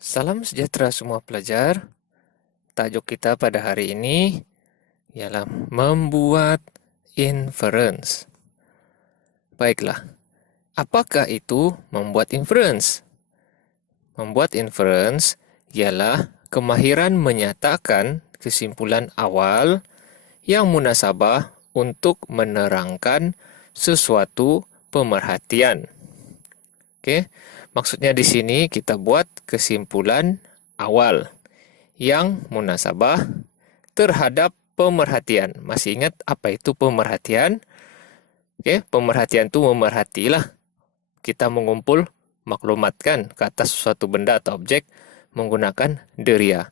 Salam sejahtera semua pelajar. Tajuk kita pada hari ini ialah membuat inference. Baiklah, apakah itu membuat inference? Membuat inference ialah kemahiran menyatakan kesimpulan awal yang munasabah untuk menerangkan sesuatu pemerhatian. Oke, maksudnya di sini kita buat kesimpulan awal yang munasabah terhadap pemerhatian. Masih ingat apa itu pemerhatian? Oke, pemerhatian itu memerhatilah. Kita mengumpul maklumat kan ke atas suatu benda atau objek menggunakan deria.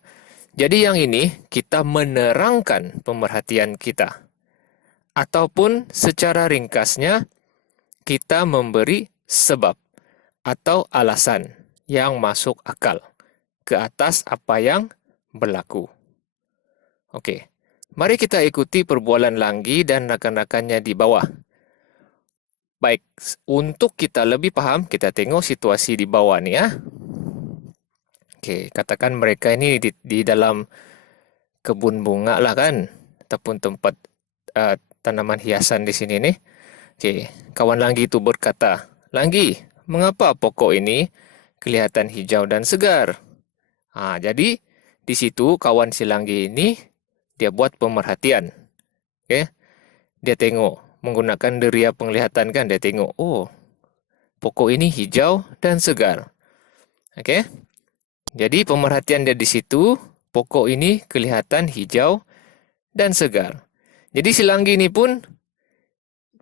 Jadi yang ini kita menerangkan pemerhatian kita. Ataupun secara ringkasnya kita memberi sebab atau alasan yang masuk akal ke atas apa yang berlaku. Oke, mari kita ikuti perbualan Langgi dan rakan-rakannya di bawah. Baik, untuk kita lebih paham, kita tengok situasi di bawah nih ya. Oke, katakan mereka ini di dalam kebun bunga lah kan, ataupun tempat tanaman hiasan di sini nih. Oke, kawan Langgi itu berkata, Langgi, mengapa pokok ini kelihatan hijau dan segar? Jadi di situ kawan si Langgi ini dia buat pemerhatian. Oke. Dia tengok menggunakan deria penglihatan kan, dia tengok, oh, pokok ini hijau dan segar. Oke. Jadi pemerhatian dia di situ, pokok ini kelihatan hijau dan segar. Jadi si Langgi ini pun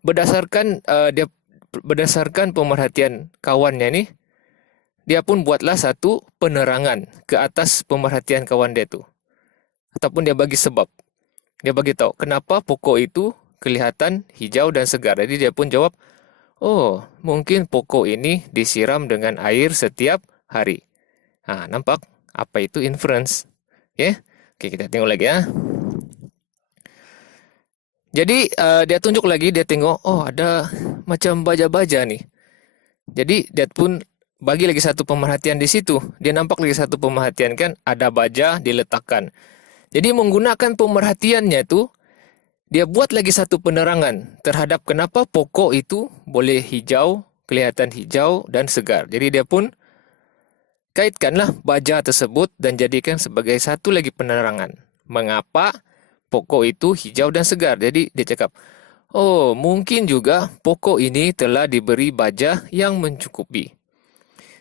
berdasarkan pemerhatian kawannya nih, dia pun buatlah satu penerangan ke atas pemerhatian kawan dia tu. Ataupun dia bagi sebab. Dia bagi tahu kenapa pokok itu kelihatan hijau dan segar. Jadi dia pun jawab, oh, mungkin pokok ini disiram dengan air setiap hari. Nampak? Apa itu inference? Oke, kita tengok lagi ya. Jadi dia tunjuk lagi, dia tengok, oh ada macam baja-baja nih. Jadi dia pun bagi lagi satu pemerhatian di situ. Dia nampak lagi satu pemerhatian kan, ada baja diletakkan. Jadi menggunakan pemerhatiannya itu, dia buat lagi satu penerangan terhadap kenapa pokok itu boleh hijau, kelihatan hijau dan segar. Jadi dia pun kaitkanlah baja tersebut dan jadikan sebagai satu lagi penerangan. Mengapa pokok itu hijau dan segar. Jadi dia cakap, oh mungkin juga pokok ini telah diberi baja yang mencukupi.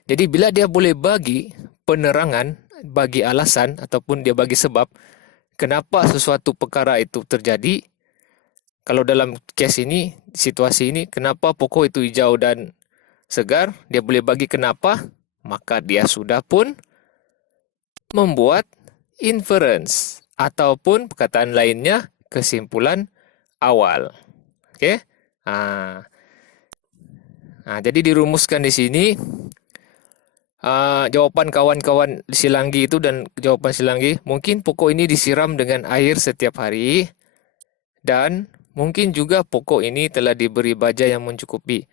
Jadi bila dia boleh bagi penerangan, bagi alasan ataupun dia bagi sebab kenapa sesuatu perkara itu terjadi, kalau dalam kes ini, situasi ini, kenapa pokok itu hijau dan segar, dia boleh bagi kenapa, maka dia sudah pun membuat inference. Ataupun perkataan lainnya, kesimpulan awal. Oke? Jadi dirumuskan di sini, jawapan kawan-kawan si Langgi itu dan jawapan si Langgi, mungkin pokok ini disiram dengan air setiap hari, dan mungkin juga pokok ini telah diberi baja yang mencukupi.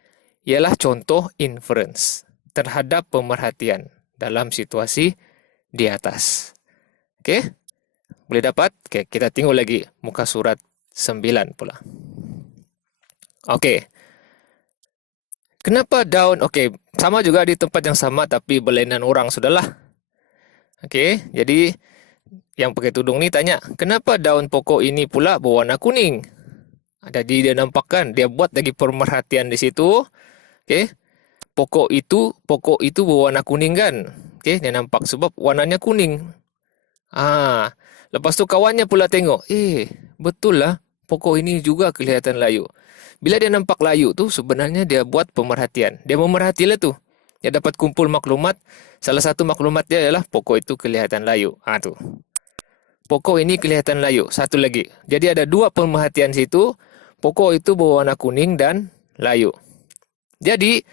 Ialah contoh inference terhadap pemerhatian dalam situasi di atas. Oke? Boleh dapat? Oke, kita tengok lagi muka surat 9 pula. Oke. Kenapa daun? Oke, sama juga di tempat yang sama tapi berlainan orang sudahlah. Oke, jadi yang pakai tudung ni tanya, kenapa daun pokok ini pula berwarna kuning? Jadi dia nampakkan, dia buat lagi pemerhatian di situ. Oke. Pokok itu berwarna kuning kan? Oke, dia nampak sebab warnanya kuning. Lepas tu kawannya pula tengok, betul lah, pokok ini juga kelihatan layu. Bila dia nampak layu tu, sebenarnya dia buat pemerhatian. Dia memerhatilah tu. Dia dapat kumpul maklumat. Salah satu maklumat dia adalah pokok itu kelihatan layu. Tu. Pokok ini kelihatan layu. Satu lagi. Jadi ada dua pemerhatian situ. Pokok itu berwarna kuning dan layu. Jadi,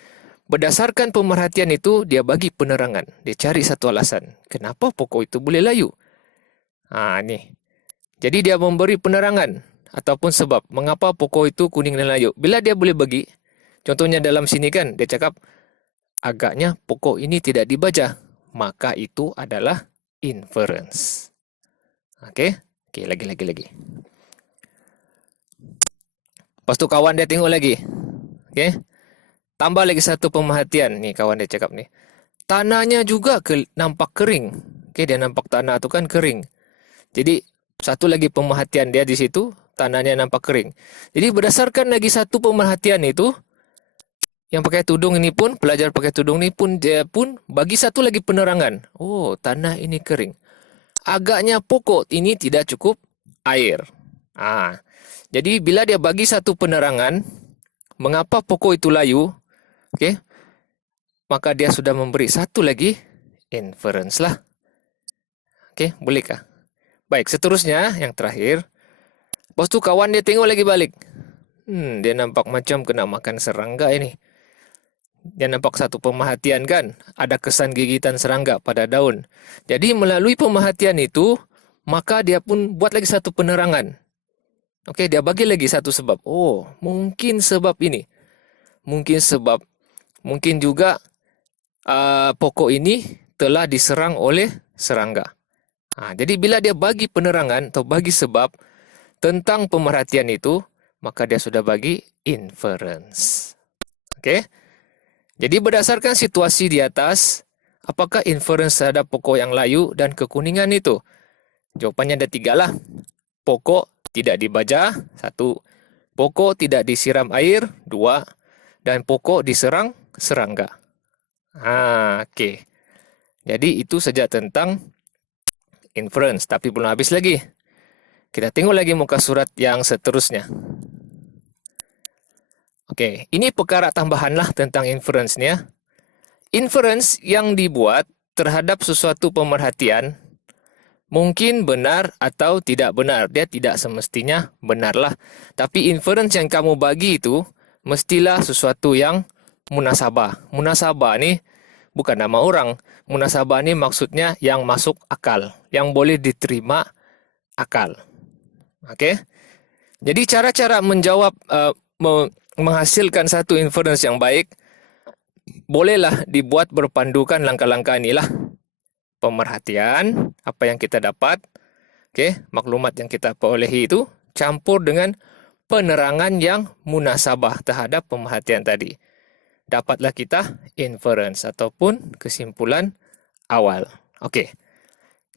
berdasarkan pemerhatian itu, dia bagi penerangan. Dia cari satu alasan. Kenapa pokok itu boleh layu? Nih. Jadi dia memberi penerangan ataupun sebab mengapa pokok itu kuning dan layu. Bila dia boleh bagi, contohnya dalam sini kan, dia cakap agaknya pokok ini tidak dibaja. maka itu adalah inference. Oke, lagi. Lepas tu kawan dia tengok lagi. Oke, tambah lagi satu pemerhatian. Nih kawan dia cakap nih. Tanahnya juga nampak kering. Oke, dia nampak tanah tu kan kering. Jadi satu lagi pemerhatian dia di situ, tanahnya nampak kering. Jadi berdasarkan lagi satu pemerhatian itu, yang pakai tudung ini pun, pelajar pakai tudung ini pun, dia pun bagi satu lagi penerangan. Oh, tanah ini kering. Agaknya pokok ini tidak cukup air. Jadi bila dia bagi satu penerangan, mengapa pokok itu layu, maka dia sudah memberi satu lagi inference lah. Bolehkah? Baik, seterusnya yang terakhir. Lepas tu kawan dia tengok lagi balik. Dia nampak macam kena makan serangga ini. Dia nampak satu pemerhatian kan, ada kesan gigitan serangga pada daun. Jadi melalui pemerhatian itu, maka dia pun buat lagi satu penerangan. Dia bagi lagi satu sebab. Oh, mungkin sebab ini. Mungkin juga pokok ini telah diserang oleh serangga. Jadi bila dia bagi penerangan atau bagi sebab tentang pemerhatian itu, maka dia sudah bagi inference. Jadi berdasarkan situasi di atas, apakah inference terhadap pokok yang layu dan kekuningan itu? Jawapannya ada 3 lah. Pokok tidak dibaja, 1. Pokok tidak disiram air, 2. Dan pokok diserang serangga. Jadi itu saja tentang inference, tapi belum habis lagi. Kita tengok lagi muka surat yang seterusnya. Ini perkara tambahan lah tentang inference ni. Inference yang dibuat terhadap sesuatu pemerhatian mungkin benar atau tidak benar. Dia tidak semestinya benar lah. Tapi inference yang kamu bagi itu mestilah sesuatu yang munasabah. Munasabah ni bukan nama orang. Munasabah ni maksudnya yang masuk akal, yang boleh diterima akal. Jadi cara-cara menjawab menghasilkan satu inference yang baik bolehlah dibuat berpandukan langkah-langkah inilah. Pemerhatian, apa yang kita dapat, maklumat yang kita perolehi itu campur dengan penerangan yang munasabah terhadap pemerhatian tadi. Dapatlah kita inference ataupun kesimpulan awal.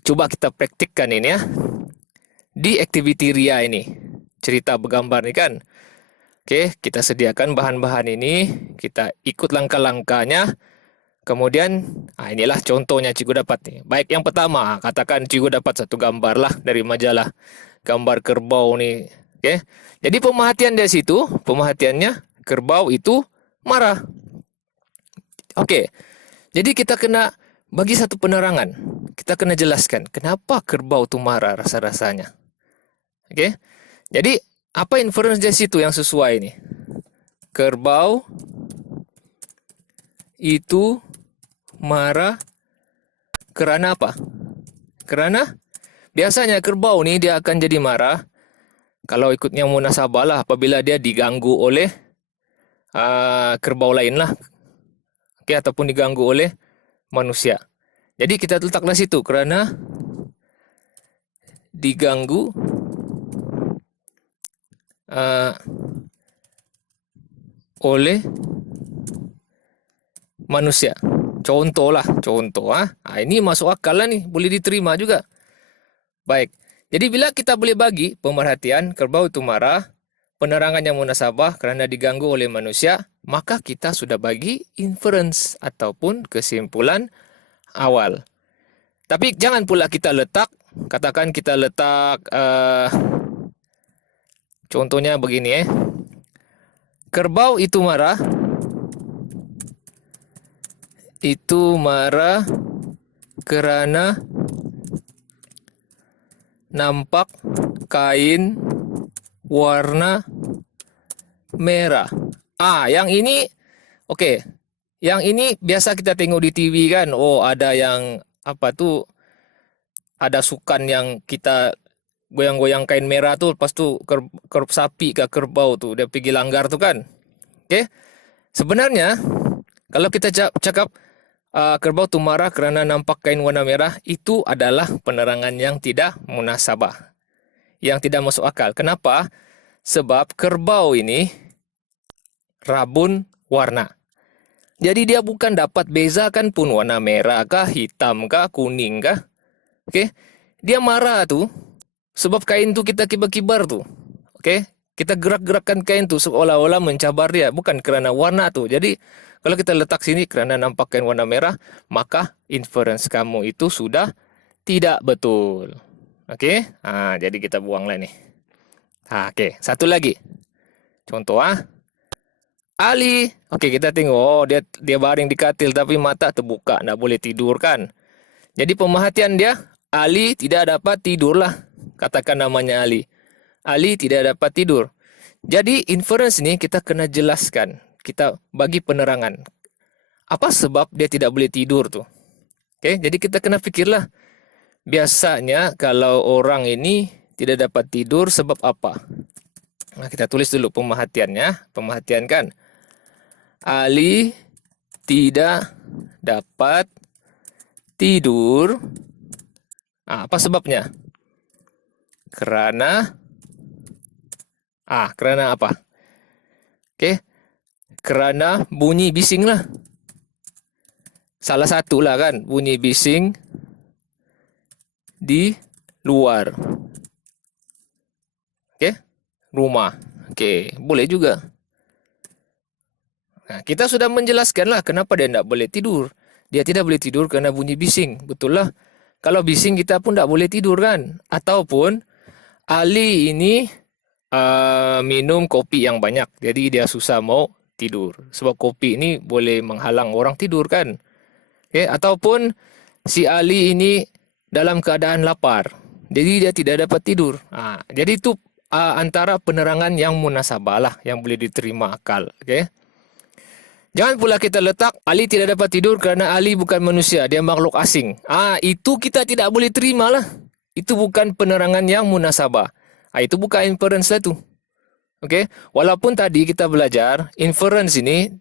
Cuba kita praktikkan ini ya. Di aktiviti RIA ini, cerita bergambar ni kan. Kita sediakan bahan-bahan ini, kita ikut langkah-langkahnya. Kemudian, inilah contohnya cikgu dapat ni. Baik, yang pertama, katakan cikgu dapat satu gambar lah dari majalah. Gambar kerbau ni. Jadi pemerhatian dari situ, pemerhatiannya, kerbau itu marah. Jadi kita kena bagi satu penerangan. Kita kena jelaskan, kenapa kerbau tu marah rasa-rasanya. Jadi, apa inference dari situ yang sesuai ni? Kerbau itu marah kerana apa? Kerana biasanya kerbau ni dia akan jadi marah kalau ikutnya munasabah lah apabila dia diganggu oleh kerbau lain lah. Ataupun diganggu oleh manusia. Jadi kita letaklah situ kerana diganggu oleh manusia. Contoh. Ini masuk akal lah ni, boleh diterima juga. Baik. Jadi bila kita boleh bagi pemerhatian kerbau itu marah, penerangan yang munasabah kerana diganggu oleh manusia, maka kita sudah bagi inference ataupun kesimpulan awal. Tapi jangan pula kita letak, katakan kita letak contohnya begini kerbau itu marah kerana nampak kain warna merah. Yang ini yang ini biasa kita tengok di TV kan. Ada yang ada sukan yang kita goyang-goyang kain merah tu, lepas tu sapi ke kerbau tu dia pergi langgar tu kan. Sebenarnya kalau kita cakap kerbau itu marah kerana nampak kain warna merah, itu adalah penerangan yang tidak munasabah, yang tidak masuk akal. Kenapa? Sebab kerbau ini rabun warna. Jadi dia bukan dapat bezakan pun warna merah kah, hitam kah, kuning kah. Okey. Dia marah tu sebab kain tu kita kibar-kibar tu. Okey. Kita gerak-gerakkan kain tu seolah-olah mencabar dia, bukan kerana warna tu. Jadi kalau kita letak sini kerana nampak kain warna merah, maka inference kamu itu sudah tidak betul. Okey. Jadi kita buanglah ni. Okey, satu lagi. Contoh Ali. Okey, kita tengok. Oh, dia baring di katil tapi mata terbuka, tak boleh tidur kan. Jadi pemerhatian dia, Ali tidak dapat tidur lah. Katakan namanya Ali. Ali tidak dapat tidur. Jadi inference ni kita kena jelaskan. Kita bagi penerangan. Apa sebab dia tidak boleh tidur tu? Okey, jadi kita kena fikirlah. Biasanya kalau orang ini tidak dapat tidur sebab apa? Kita tulis dulu pemerhatiannya. Pemerhatian kan. Ali tidak dapat tidur. Apa sebabnya? Kerana apa? Okey. Kerana bunyi bising lah. Salah satu lah kan, bunyi bising di luar. Okey. Rumah. Okey, boleh juga. Kita sudah menjelaskanlah kenapa dia tidak boleh tidur. Dia tidak boleh tidur kerana bunyi bising. Betul lah. Kalau bising kita pun tak boleh tidur kan. Ataupun Ali ini minum kopi yang banyak. Jadi dia susah mau tidur. Sebab kopi ini boleh menghalang orang tidur kan. Okay? Ataupun si Ali ini dalam keadaan lapar. Jadi dia tidak dapat tidur. Jadi itu antara penerangan yang munasabah lah. Yang boleh diterima akal. Okay? Jangan pula kita letak Ali tidak dapat tidur kerana Ali bukan manusia, dia makhluk asing. Itu kita tidak boleh terima lah. Itu bukan penerangan yang munasabah. Itu bukan inference lah tu. Okey, walaupun tadi kita belajar inference ini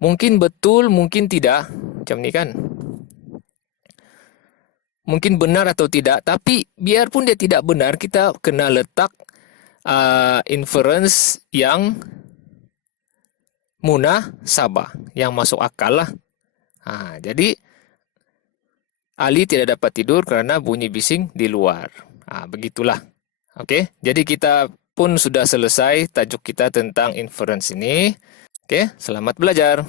mungkin betul, mungkin tidak. Macam ni kan. Mungkin benar atau tidak, tapi biarpun dia tidak benar, kita kena letak inference yang munasabah, yang masuk akal lah. Jadi Ali tidak dapat tidur kerana bunyi bising di luar. Begitulah. Okey, jadi kita pun sudah selesai tajuk kita tentang inference ini. Okey, selamat belajar.